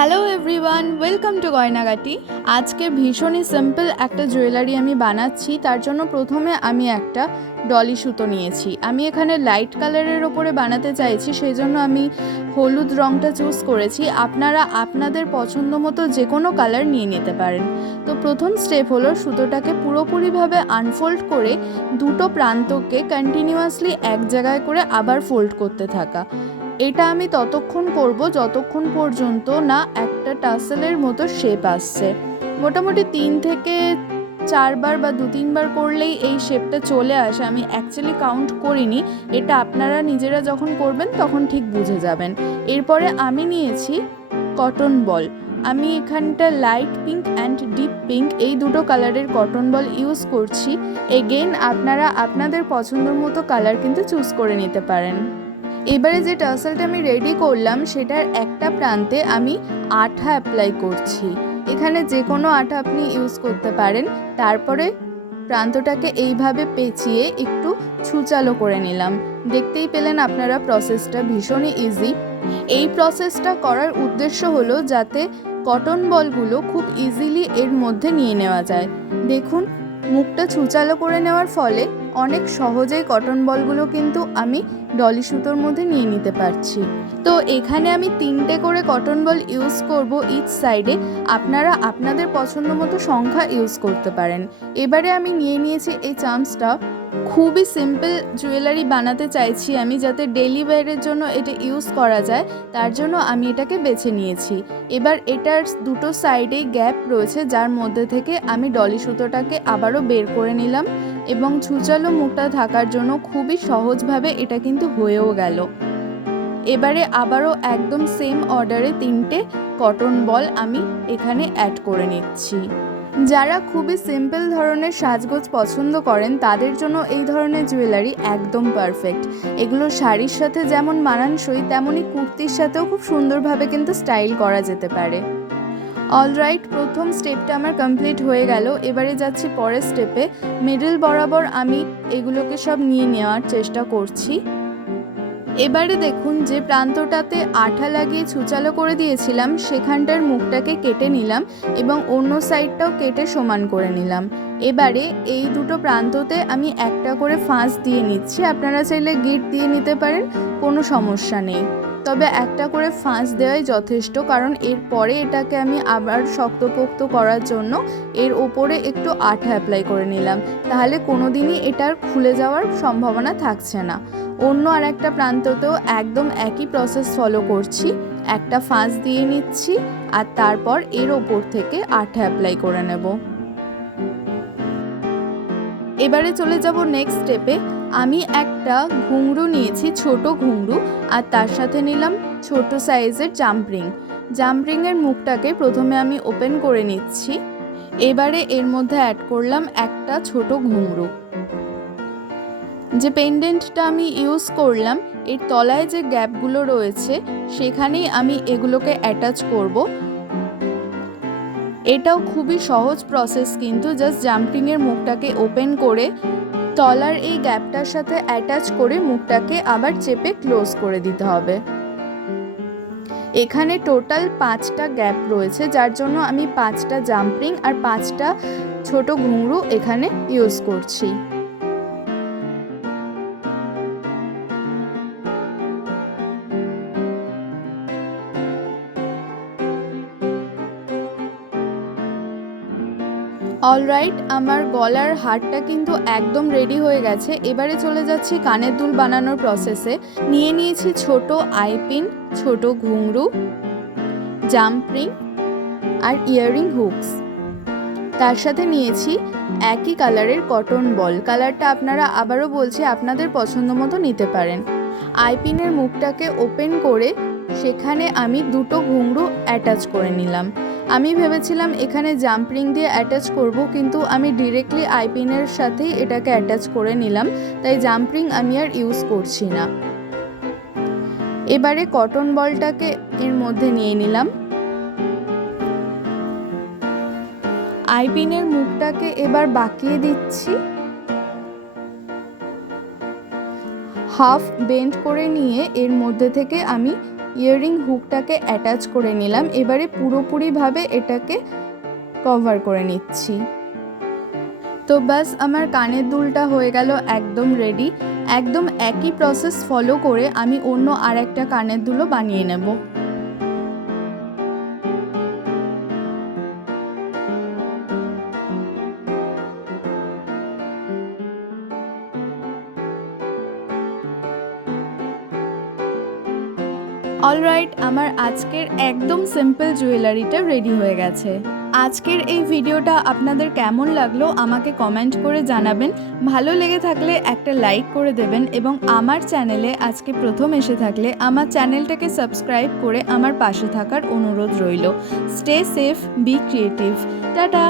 Hello everyone welcome to Gaynagati আজকে ভীষণই simple একটা জুয়েলারি আমি বানাচ্ছি, তার জন্য প্রথমে আমি একটা ডলি সুতো নিয়েছি। আমি এখানে লাইট কালারের ওপরে বানাতে চাইছি, সেই জন্য আমি হলুদ রঙটা চুজ করেছি। আপনারা আপনাদের পছন্দ মতো যে কোনো কালার নিয়ে নিতে পারেন। তো প্রথম স্টেপ হলো সুতোটাকে পুরোপুরিভাবে আনফোল্ড করে দুটো প্রান্তকে কন্টিনিউয়াসলি এক জায়গায় করে আবার ফোল্ড করতে থাকা। এটা আমি ততক্ষণ করব যতক্ষণ পর্যন্ত না একটা টাসেলের মতো শেপ আসছে। মোটামুটি তিন থেকে চারবার বা দু তিনবার করলেই এই শেপটা চলে আসে। আমি অ্যাকচুয়ালি কাউন্ট করিনি। এটা আপনারা নিজেরা যখন করবেন তখন ঠিক বুঝে যাবেন। এরপরে আমি নিয়েছি কটন বল আমি এখানটা light pink and deep pink এই দুটো কালারের কটন বল ইউজ করছি। এগেন আপনারা আপনাদের পছন্দের মতো কালার কিন্তু চুজ করে নিতে পারেন। এবারে যে টার্সেলটা আমি রেডি করলাম, সেটার একটা প্রান্তে আমি আঠা অ্যাপ্লাই করছি। এখানে যে কোনো আঠা আপনি ইউজ করতে পারেন। তারপরে প্রান্তটাকে এইভাবে পেঁচিয়ে একটু ছুচালো করে নিলাম। দেখতেই পেলেন আপনারা প্রসেসটা ভীষণই ইজি এই প্রসেসটা করার উদ্দেশ্য হলো যাতে কটন বলগুলো খুব ইজিলি এর মধ্যে নিয়ে নেওয়া যায়। দেখুন, মুখটা ছুচালো করে নেওয়ার ফলে অনেক সহজেই কটন বলগুলো কিন্তু আমি ডলি সুতোর মধ্যে নিয়ে নিতে পারছি। তো এখানে আমি তিনটে করে কটন বল ইউজ করব ইচ সাইডে আপনারা আপনাদের পছন্দ মতো সংখ্যা ইউজ করতে পারেন। এবারে আমি নিয়ে নিয়েছি এই চামচটা। খুবই সিম্পল জুয়েলারি বানাতে চাইছি আমি যাতে ডেলি ওয়্যারের জন্য এটা ইউজ করা যায়, তার জন্য আমি এটাকে বেছে নিয়েছি। এবার এটার দুটো সাইডেই গ্যাপ রয়েছে, যার মধ্যে থেকে আমি ডলি সুতোটাকে আবারও বের করে নিলাম এবং ছুচালো মুখটা থাকার জন্য খুবই সহজভাবে এটা কিন্তু হয়েও গেল। এবারে আবারও একদম সেম অর্ডারে তিনটে কটন বল আমি এখানে অ্যাড করে নিচ্ছি। যারা খুবই সিম্পল ধরনের সাজগোজ পছন্দ করেন, তাদের জন্য এই ধরনের জুয়েলারি একদম পারফেক্ট এগুলো শাড়ির সাথে যেমন মানানসই তেমনই কুর্তির সাথেও খুব সুন্দরভাবে কিন্তু স্টাইল করা যেতে পারে। অলরাইট প্রথম স্টেপটা আমার কমপ্লিট হয়ে গেল। এবারে যাচ্ছি পরের স্টেপে মিডল বরাবর আমি এগুলোকে সব নিয়ে নেওয়ার চেষ্টা করছি। এবারে দেখুন যে প্রান্তটাতে আঠা লাগিয়ে ছুচালো করে দিয়েছিলাম, সেখানটার মুখটাকে কেটে নিলাম এবং অন্য সাইডটাও কেটে সমান করে নিলাম। এবারে এই দুটো প্রান্ততে আমি একটা করে ফাঁস দিয়ে নিচ্ছি, আপনারা চাইলে গিট দিয়ে নিতে পারেন, কোনো সমস্যা নেই। তবে একটা করে ফাঁস দেওয়াই যথেষ্ট, কারণ এর পরে এটাকে আমি আবার শক্তপোক্ত করার জন্য এর ওপরে একটু আঠা অ্যাপ্লাই করে নিলাম। তাহলে কোনো দিনই এটার খুলে যাওয়ার সম্ভাবনা থাকছে না। অন্য আর একটা প্রান্ততেও একদম একই প্রসেস ফলো করছি। একটা ফাঁস দিয়ে নিচ্ছি আর তারপর এর ওপর থেকে আঠা অ্যাপ্লাই করে নেব। এবারে চলে যাব নেক্সট স্টেপে আমি একটা ঘুংরু নিয়েছি, ছোট ঘুংরু আর তার সাথে নিলাম ছোট সাইজের জাম্পরিং জাম্পরিংয়ের মুখটাকে প্রথমে আমি ওপেন করে নিচ্ছি। এবারে এর মধ্যে অ্যাড করলাম একটা ছোট ঘুংরু যে পেন্ডেন্টটা আমি ইউজ করলাম, এর তলায় যে গ্যাপগুলো রয়েছে, সেখানেই আমি এগুলোকে অ্যাটাচ করব। এটাও খুবই সহজ প্রসেস কিন্তু জাস্ট জাম্পিংয়ের মুখটাকে ওপেন করে, তলার এই গ্যাপটার সাথে অ্যাটাচ করে মুখটাকে আবার চেপে ক্লোজ করে দিতে হবে। এখানে টোটাল পাঁচটা গ্যাপ রয়েছে, যার জন্য আমি পাঁচটা জাম্পিং আর পাঁচটা ছোট ঘুংরু এখানে ইউজ করছি। অলরাইট আমার গলার হারটা কিন্তু একদম রেডি হয়ে গেছে। এবারে চলে যাচ্ছি কানের দুল বানানোর প্রসেসে নিয়ে নিয়েছি ছোট আইপিন ছোট ঘুংরু জাম্পরিং আর ইয়াররিং হুকস তার সাথে নিয়েছি একই কালারের কটন বল কালারটা আপনারা আবারও বলছি আপনাদের পছন্দ মতো নিতে পারেন। আইপিনের মুখটাকে ওপেন করে সেখানে আমি দুটো ঘুংরু অ্যাটাচ করে নিলাম। আমি ভেবেছিলাম এখানে জাম্পরিং দিয়ে অ্যাটাচ করব, কিন্তু আমি ডিরেক্টলি আইপিনের সাথেই এটাকে অ্যাটাচ করে নিলাম, তাই জাম্পরিং আমি আর ইউজ করছি না। এবারে কটন বলটাকে এর মধ্যে নিয়ে নিলাম। আইপিনের মুখটাকে এবার বাঁকিয়ে দিচ্ছি। হাফ বেন্ড করে নিয়ে এর মধ্যে থেকে আমি ইয়াররিং হুকটাকে অ্যাটাচ করে নিলাম। এবারে পুরোপুরিভাবে এটাকে কভার করে নিচ্ছি। তো ব্যাস, আমার কানের দুলটা হয়ে গেল একদম রেডি। একদম একই প্রসেস ফলো করে আমি অন্য আর একটা কানের দুলও বানিয়ে নেব। অলরাইট আমার আজকের একদম সিম্পল জুয়েলারিটা রেডি হয়ে গেছে। আজকের এই ভিডিওটা আপনাদের কেমন লাগল আমাকে কমেন্ট করে জানাবেন। ভালো লেগে থাকলে একটা লাইক করে দেবেন এবং আমার চ্যানেলে আজকে প্রথম এসে থাকলে আমার চ্যানেলটাকে সাবস্ক্রাইব করে আমার পাশে থাকার অনুরোধ রইল। Stay safe be creative tata!